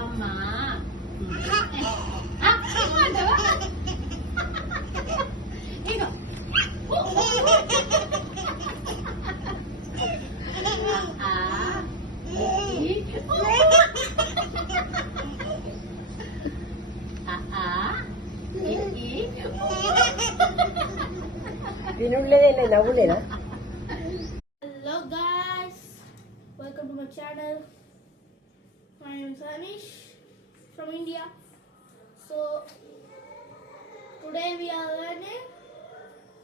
అమ్మా ఇగో వినులేదే నవ్వులేదా? Hello guys, welcome to my channel. My name is Anish from India. So today we are learning